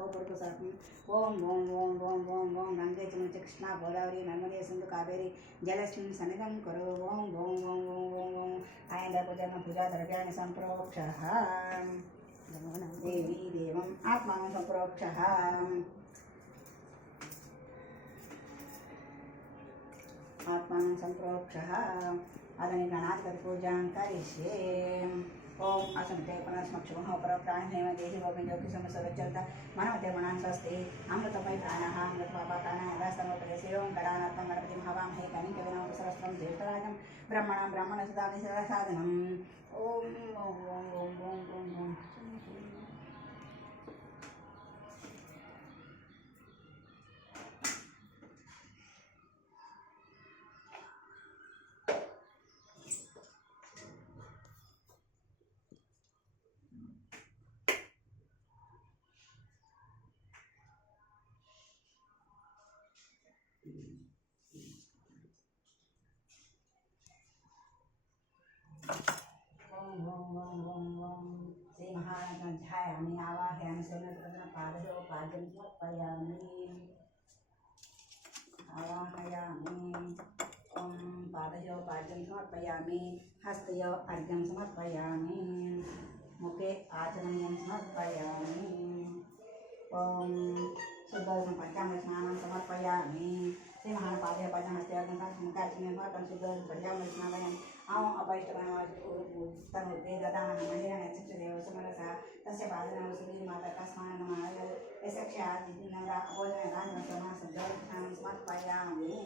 कोपुरकुसर्पम् ओम ओम ओम ओम ओम ओम गंगे च कृष्णा गोदावरी नर्मदे सिंधु कावेरी जलस्मिन् सन्निधं कुरु ओम ओम ओम ओम ओम ओम आयन्दपूजन पूजा द्रव्याणि सम्प्रोक्षः देवी देवम् आत्मानं सम्प्रोक्षः आत्मानं सम्प्रोक्षः अदनि गणाधिपतिपूजां करिष्ये ओम असंख्य पुनस्मक्षुः परप्राणेन देहि गोविन्दोऽपि समसवच्चलता मनमते मनान् स्वस्ति अमृतमय प्राणः अमृतपापाकानां यदास्तमोपदेशे ओं गणानात्मं गणपतिं हवामहे कनिकविनं सहस्रं ज्येष्ठराजं ब्रह्मणां ब्राह्मणसुतादिसाधनम् ओम ओम ओम ओम ओम ओम ओम श्री महाध्यायामि आवाहयामि पादयोपाद्यं समर्पयामि आवाहयामि ओम पादयोपाद्यं समर्पयामि हस्तयो अर्घ्यं समर्पयामि मुखे आचमनीयं समर्पयामि ओम शुद्धं पंचामृतस्नानं समर्पयामि श्री महापादे पद्महस्ते अर्घ्यं शुद्धं पंचामृतस्नानं आम् अपैष्टतनुते ददामः महेन चक्षुदेव समरसः तस्य पादनः सुधीर्माता तस्मान्नमः यस्य क्षयादिनं भोजनं समर्पयामि।